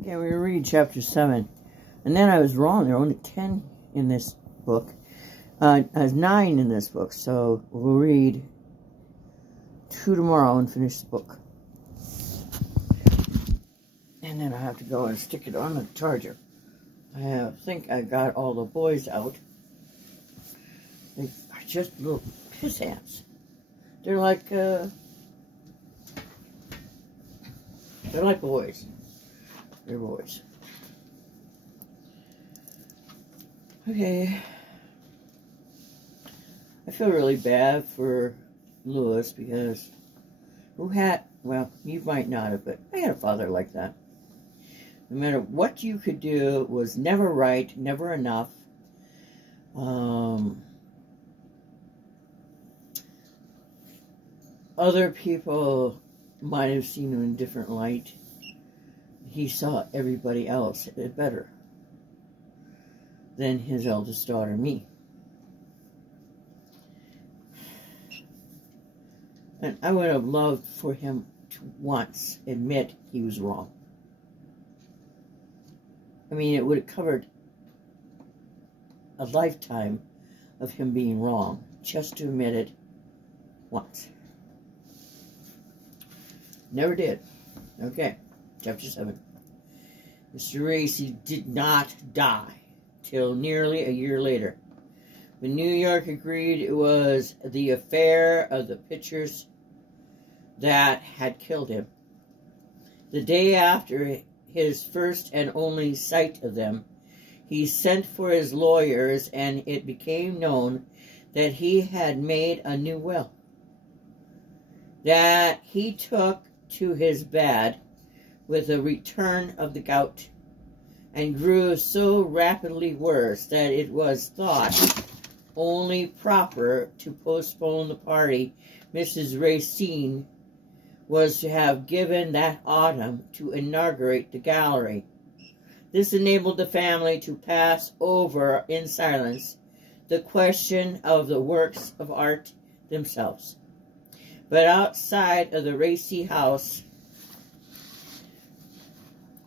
Okay, we read chapter 7. And then I was wrong. There are only 10 in this book. There's 9 in this book. So we'll read 2 tomorrow and finish the book. And then I have to go and stick it on the charger. I think I got all the boys out. They are just little piss ants. They're like boys. They're boys. Okay. I feel really bad for Lewis because well, you might not have, but I had a father like that. No matter what you could do, it was never right, never enough. Other people might have seen him in a different light. He saw everybody else better than his eldest daughter, me. And I would have loved for him to once admit he was wrong. I mean, it would have covered a lifetime of him being wrong, just to admit it once. Never did. Okay, chapter 7. Mr. Racy did not die till nearly a year later. When New York agreed it was the affair of the pictures that had killed him. The day after his first and only sight of them, he sent for his lawyers, and it became known that he had made a new will, that he took to his bed with a return of the gout, and grew so rapidly worse that it was thought only proper to postpone the party Mrs. Racine was to have given that autumn to inaugurate the gallery. This enabled the family to pass over in silence the question of the works of art themselves. But outside of the Racy house,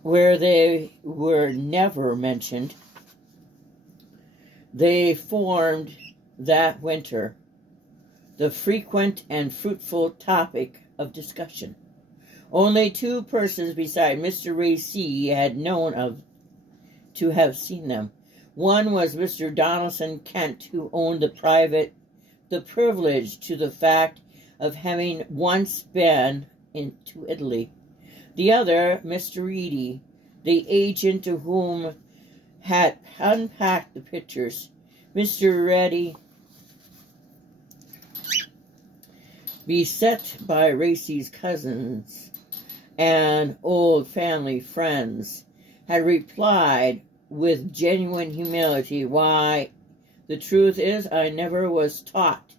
where they were never mentioned, they formed that winter the frequent and fruitful topic of discussion. Only 2 persons beside Mr. Racy had known of to have seen them. One was Mr. Donaldson Kent, who owned the privilege to the fact of having once been into Italy. The other, Mr. Reedy, the agent to whom had unpacked the pictures. Mr. Reedy, beset by Racy's cousins and old family friends, had replied with genuine humility, "Why, the truth is, I never was taught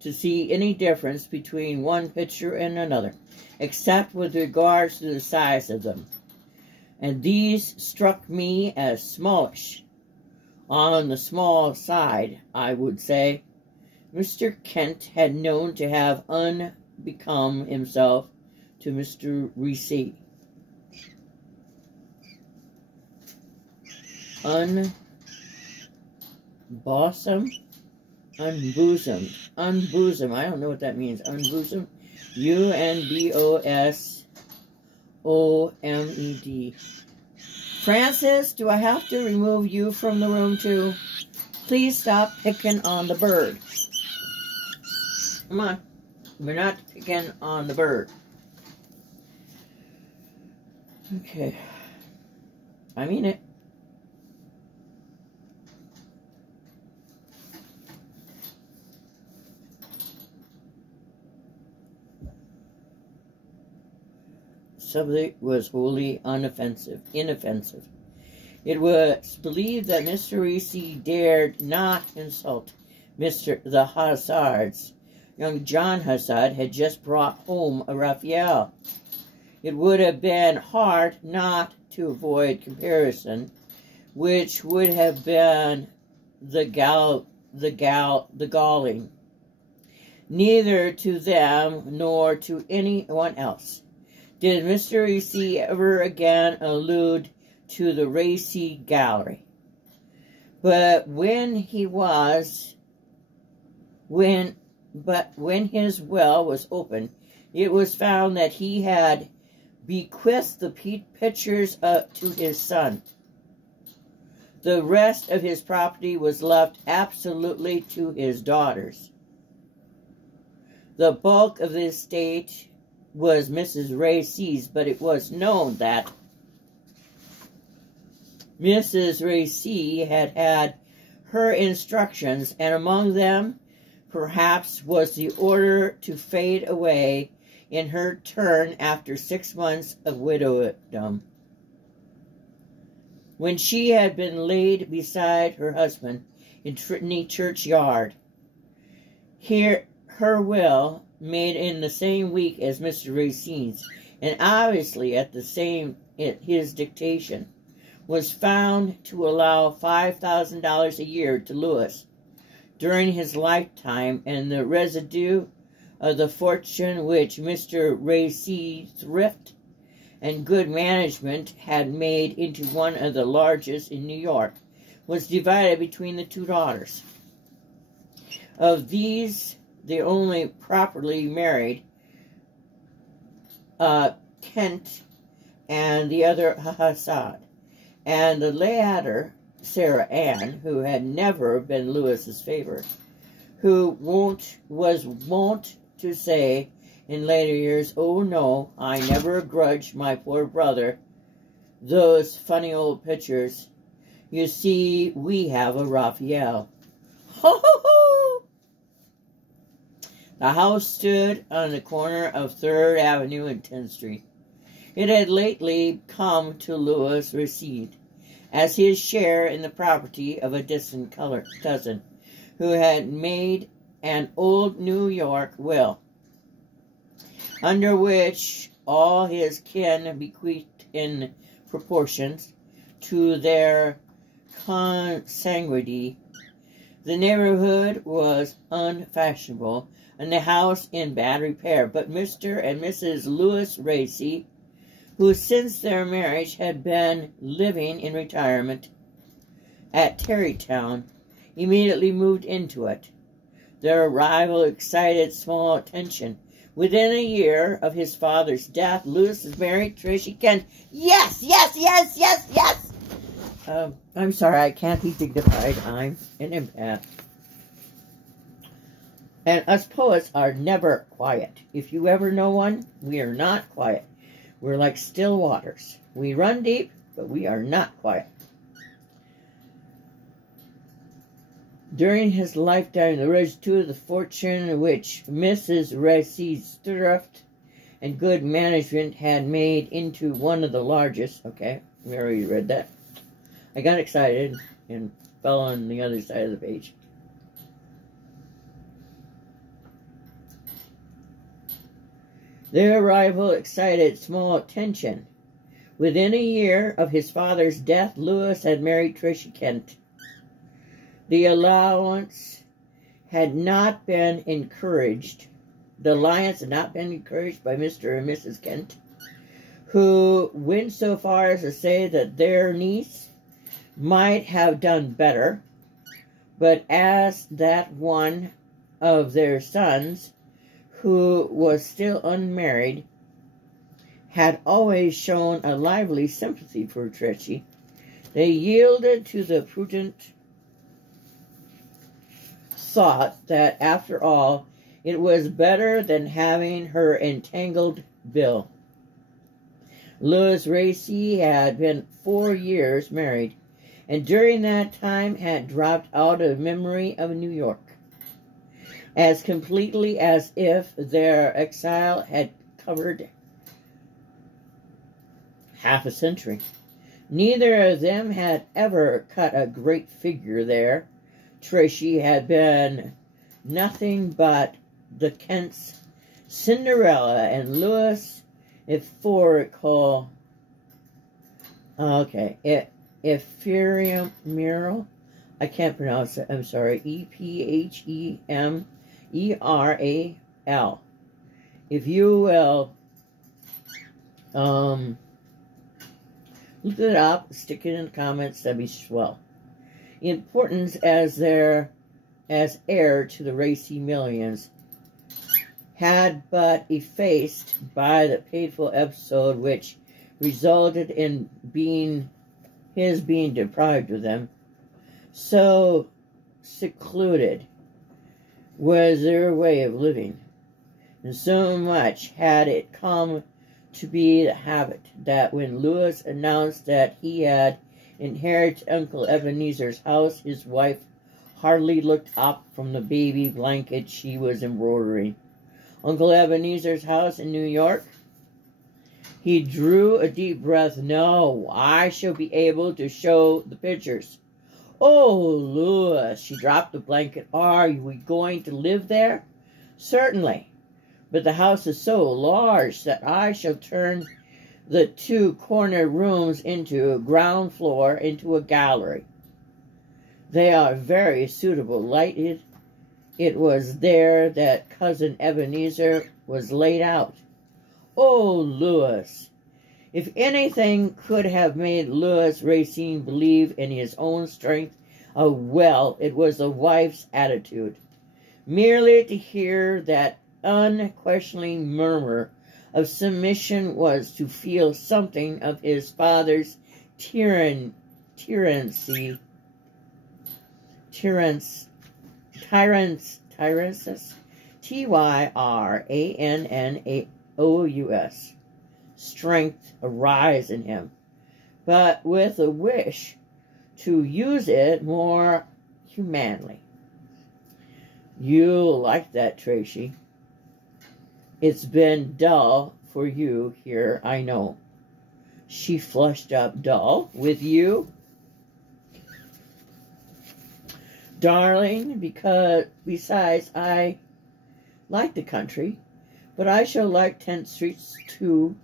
to see any difference between one picture and another, except with regards to the size of them. And these struck me as smallish. On the small side, I would say." Mr. Kent had known to have unbecome himself to Mr. Racy. Unbosomed? Unbosom. I don't know what that means. Unbosom. U-N-B-O-S-O-M-E-D. Francis, do I have to remove you from the room too? Please stop picking on the bird. Come on. We're not picking on the bird. Okay. I mean it. Subject was wholly inoffensive. It was believed that Mr. Racy dared not insult the Hazards. Young John Hazard had just brought home a Raphael. It would have been hard not to avoid comparison, which would have been the galling, neither to them nor to anyone else. Did Mr. Racy ever again allude to the Racy Gallery. But when his will was opened, it was found that he had bequeathed the pictures to his son. The rest of his property was left absolutely to his daughters. The bulk of the estate was Mrs. Racy's, but it was known that Mrs. Racy had had her instructions, and among them, perhaps, was the order to fade away in her turn after 6 months of widowdom. When she had been laid beside her husband in Trinity churchyard, her will, made in the same week as Mr. Racy's, and obviously at his dictation, was found to allow $5,000 a year to Lewis during his lifetime, and the residue of the fortune which Mr. Racy's thrift and good management had made into one of the largest in New York was divided between the 2 daughters. Of these, the only properly married, Kent, and the other Hassad, and the latter, Sarah Ann, who had never been Lewis's favorite, who was wont to say in later years, "Oh no, I never grudged my poor brother those funny old pictures. You see, we have a Raphael." Ho ho ho! The house stood on the corner of 3rd Avenue and 10th Street. It had lately come to Lewis Racy as his share in the property of a distant cousin, who had made an old New York will, under which all his kin bequeathed in proportions to their consanguinity. The neighborhood was unfashionable, and the house in bad repair, but Mr. and Mrs. Lewis Racy, who since their marriage had been living in retirement at Tarrytown, immediately moved into it. Their arrival excited small attention. Within a year of his father's death, Lewis was married Tracy Kent. Yes, yes, yes, yes, yes! I'm sorry, I can't be dignified. I'm an empath. And us poets are never quiet. If you ever know one, we are not quiet. We're like still waters. We run deep, but we are not quiet. During his lifetime, the residue of the fortune which Mrs. Racy's thrift and good management had made into one of the largest. Okay, we already read that. I got excited and fell on the other side of the page. Their arrival excited small attention. Within a year of his father's death, Lewis had married Tracy Kent. The alliance had not been encouraged. The alliance had not been encouraged by Mr. and Mrs. Kent, who went so far as to say that their niece might have done better, but as that one of their sons, who was still unmarried, had always shown a lively sympathy for Tracy, they yielded to the prudent thought that, after all, it was better than having her entangled bill. Lewis Racy had been 4 years married, and during that time had dropped out of memory of New York as completely as if their exile had covered half a century. Neither of them had ever cut a great figure there. Tracy had been nothing but the Kent's Cinderella, and Lewis, ephemeral. I can't pronounce it. I'm sorry. Ephemeral. If you will Look it up, stick it in the comments, that'd be swell. Importance as heir to the Racy millions had but effaced by the painful episode which resulted in his being deprived of them. So secluded was their way of living, and so much had it come to be the habit that when Lewis announced that he had inherited Uncle Ebenezer's house, his wife hardly looked up from the baby blanket she was embroidering. Uncle Ebenezer's house in New York? He drew a deep breath. No, I shall be able to show the pictures. Oh, Lewis, she dropped the blanket. Are we going to live there? Certainly. But the house is so large that I shall turn the 2 corner rooms into a ground floor into a gallery. They are very suitable lighted. It was there that Cousin Ebenezer was laid out. Oh, Lewis! If anything could have made Lewis Racine believe in his own strength, it was the wife's attitude. Merely to hear that unquestioning murmur of submission was to feel something of his father's tyranny, Tyrannous, strength arise in him, but with a wish to use it more humanly. You'll like that, Tracy. It's been dull for you here, I know. She flushed up. Dull? With you? Darling, besides, I like the country, but I shall like 10th Street too.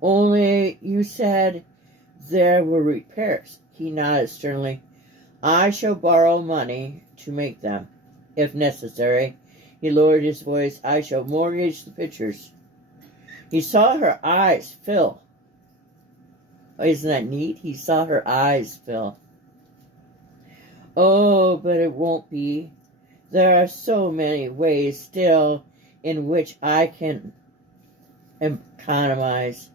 Only you said there were repairs. He nodded sternly. I shall borrow money to make them, if necessary. He lowered his voice. I shall mortgage the pictures. He saw her eyes fill. Oh, isn't that neat? He saw her eyes fill. Oh, but it won't be. There are so many ways still in which I can economize.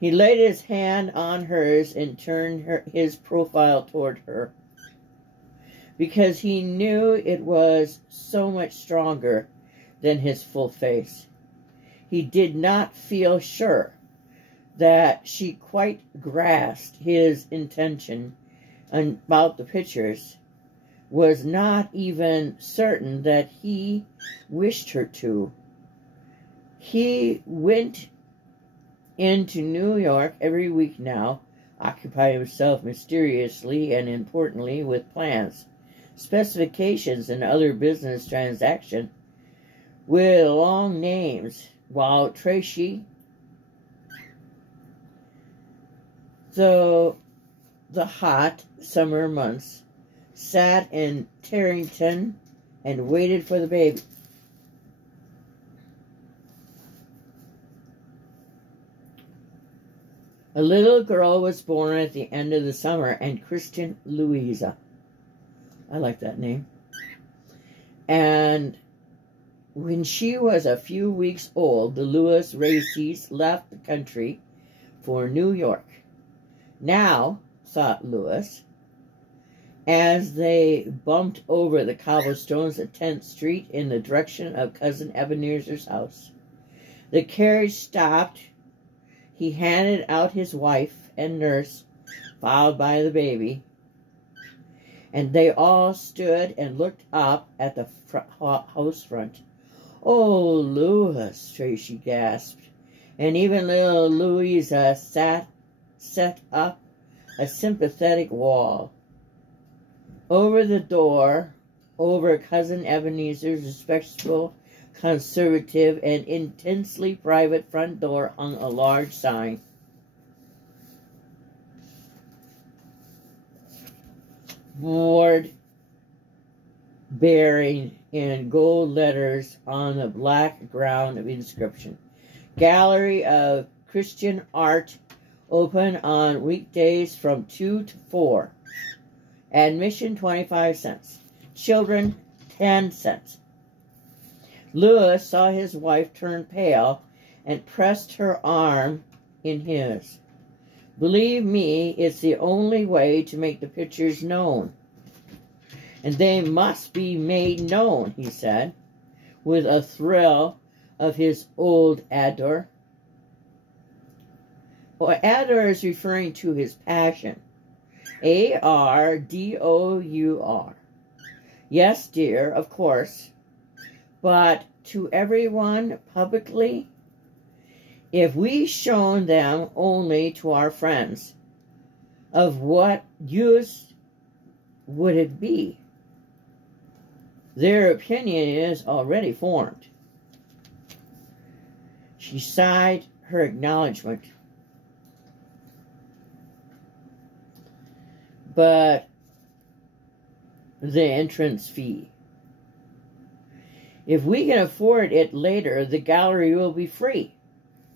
He laid his hand on hers and turned his profile toward her, because he knew it was so much stronger than his full face. He did not feel sure that she quite grasped his intention about the pictures, was not even certain that he wished her to. He went into New York every week now, occupied himself mysteriously and importantly with plans, specifications, and other business transactions with long names, while Tracy, though the hot summer months, sat in Tarrington and waited for the baby. A little girl was born at the end of the summer and christened Louisa. I like that name. And when she was a few weeks old, the Lewis Racys left the country for New York. Now, thought Lewis, as they bumped over the cobblestones at 10th Street in the direction of Cousin Ebenezer's house. The carriage stopped. He handed out his wife and nurse, followed by the baby, and they all stood and looked up at the house front. Oh, Lewis, Tracy gasped, and even little Louisa set up a sympathetic wall. Over the door, over Cousin Ebenezer's respectable, conservative, and intensely private front door hung a large sign. Board bearing in gold letters on the black ground of inscription. Gallery of Christian Art Open on weekdays from 2 to 4. Admission 25 cents. Children 10 cents. Lewis saw his wife turn pale and pressed her arm in his. Believe me, it's the only way to make the pictures known. And they must be made known, he said, with a thrill of his old ardor. Well, ardor is referring to his passion. A-R-D-O-U-R. Yes, dear, of course. But to everyone publicly, if we shown them only to our friends, of what use would it be? Their opinion is already formed. She sighed her acknowledgement. But the entrance fee. If we can afford it later, the gallery will be free.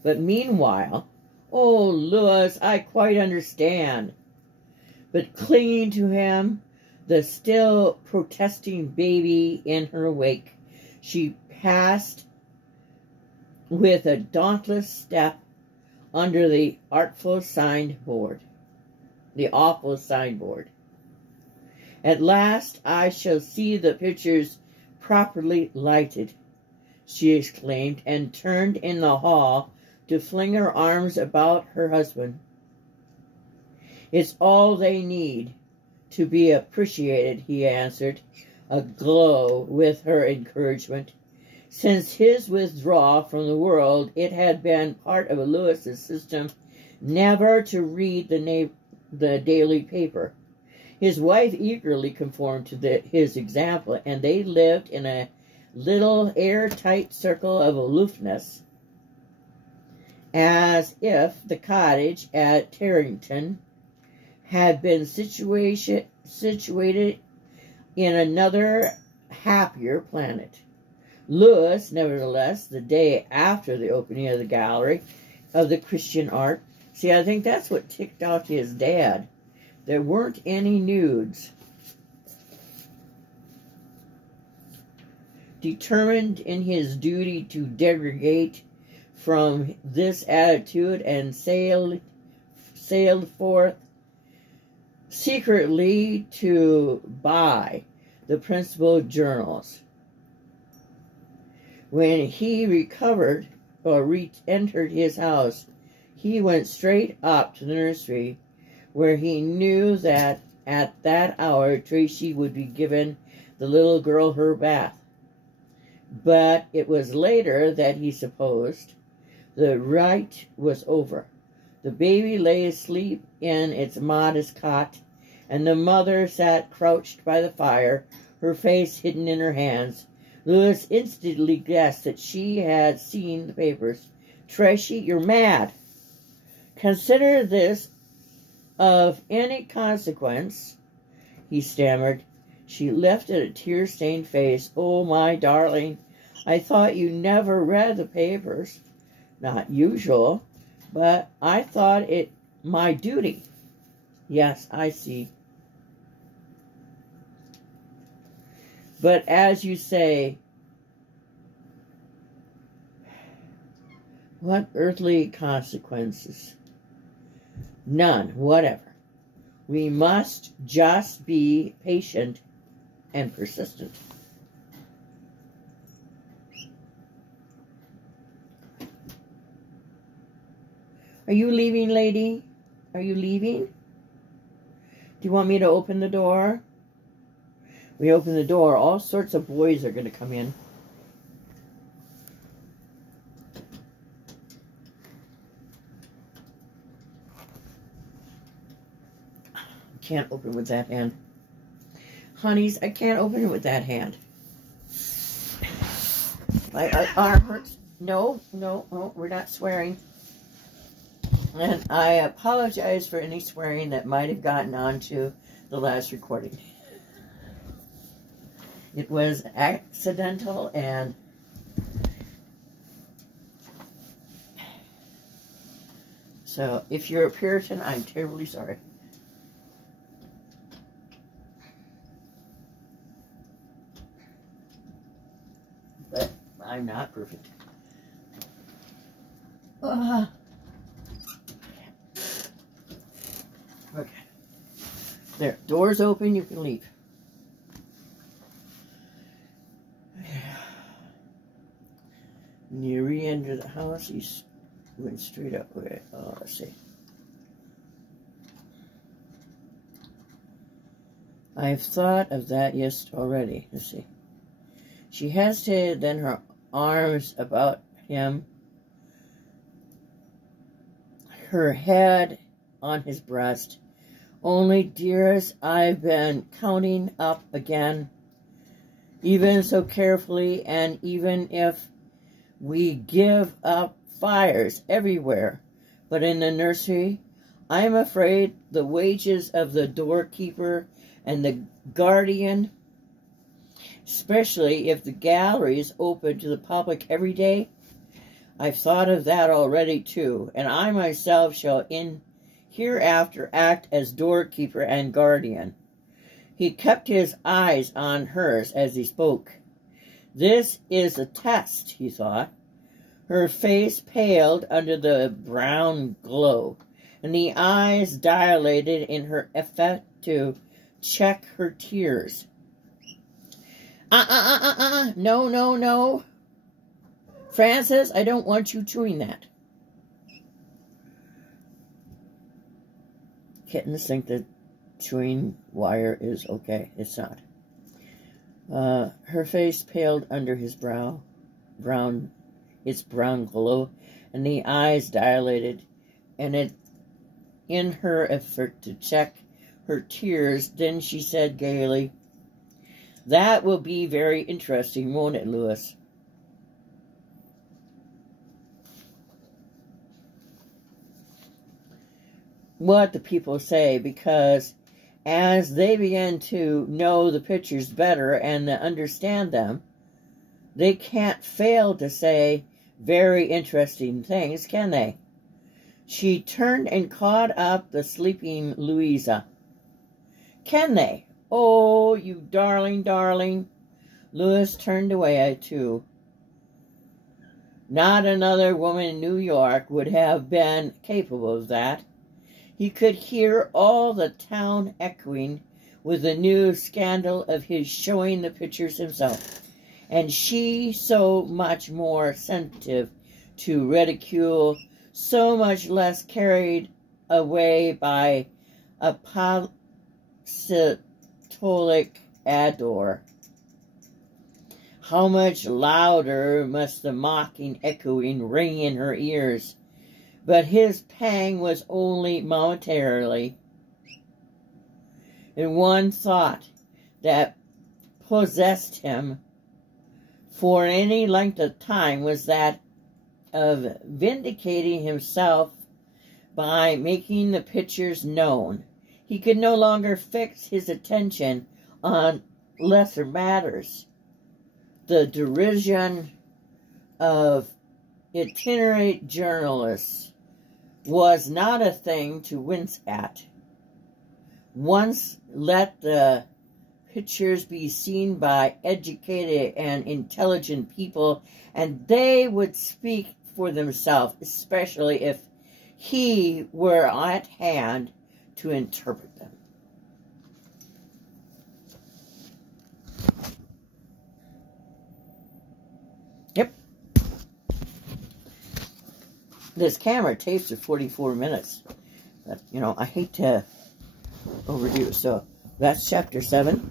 But meanwhile, oh, Lewis, I quite understand. But clinging to him, the still protesting baby in her wake, she passed with a dauntless step under the awful signboard. At last I shall see the pictures properly lighted, she exclaimed, and turned in the hall to fling her arms about her husband. It's all they need to be appreciated, he answered, aglow with her encouragement. Since his withdrawal from the world, it had been part of Lewis's system never to read the daily paper. His wife eagerly conformed to his example, and they lived in a little airtight circle of aloofness, as if the cottage at Tarrington had been situated in another happier planet. Lewis, nevertheless, the day after the opening of the gallery of the Christian art, see, I think that's what ticked off his dad. There weren't any nudes. Determined in his duty to derogate from this attitude, and sailed forth secretly to buy the principal journals. When he recovered or re-entered his house, he went straight up to the nursery, where he knew that at that hour Tracy would be giving the little girl her bath. But it was later that he supposed the rite was over. The baby lay asleep in its modest cot, and the mother sat crouched by the fire, her face hidden in her hands. Lewis instantly guessed that she had seen the papers. Tracy, you're mad. Consider this of any consequence, he stammered. She lifted a tear-stained face. Oh, my darling, I thought you never read the papers. Not usual, but I thought it my duty. Yes, I see. But as you say, what earthly consequences? None whatever. We must just be patient and persistent. Are you leaving, lady? Are you leaving? Do you want me to open the door? We open the door, all sorts of boys are going to come in. Can't open with that hand. Honeys, I can't open it with that hand. My arm hurts. No, we're not swearing. And I apologize for any swearing that might have gotten onto the last recording. It was accidental, and So, if you're a Puritan, I'm terribly sorry. But I'm not perfect. Okay. There, doors open, you can leave. When you re-enter the house, you went straight up. Okay, let's see. I've thought of that already. Let's see. She hesitated, then her arms about him, her head on his breast. Only, dearest, I've been counting up again, even so carefully, and even if we give up fires everywhere, but in the nursery, I'm afraid the wages of the doorkeeper and the guardian, especially if the gallery is open to the public every day. I've thought of that already too, and I myself shall hereafter act as doorkeeper and guardian. He kept his eyes on hers as he spoke. This is a test, he thought. Her face paled under the brown glow, and the eyes dilated in her effort to check her tears. No, no, no. Francis, I don't want you doing that. Kittens think that chewing wire is okay. It's not. Her face paled under his brown glow, and the eyes dilated, and in her effort to check her tears, then she said gaily, "That will be very interesting, won't it, Louis?" What the people say, because as they begin to know the pictures better and to understand them, they can't fail to say very interesting things, can they? She turned and caught up the sleeping Louisa. Can they? Oh, you darling, darling. Louis turned away, too. Not another woman in New York would have been capable of that. He could hear all the town echoing with the new scandal of his showing the pictures himself, and she so much more sensitive to ridicule, so much less carried away by apostolic ardor. How much louder must the mocking echoing ring in her ears? But his pang was only momentarily. And one thought that possessed him for any length of time was that of vindicating himself by making the pictures known. He could no longer fix his attention on lesser matters. The derision of itinerant journalists was not a thing to wince at. Once let the pictures be seen by educated and intelligent people, and they would speak for themselves, especially if he were at hand to interpret them. Yep. This camera tapes for 44 minutes. But, I hate to overdo it. So, that's chapter 7.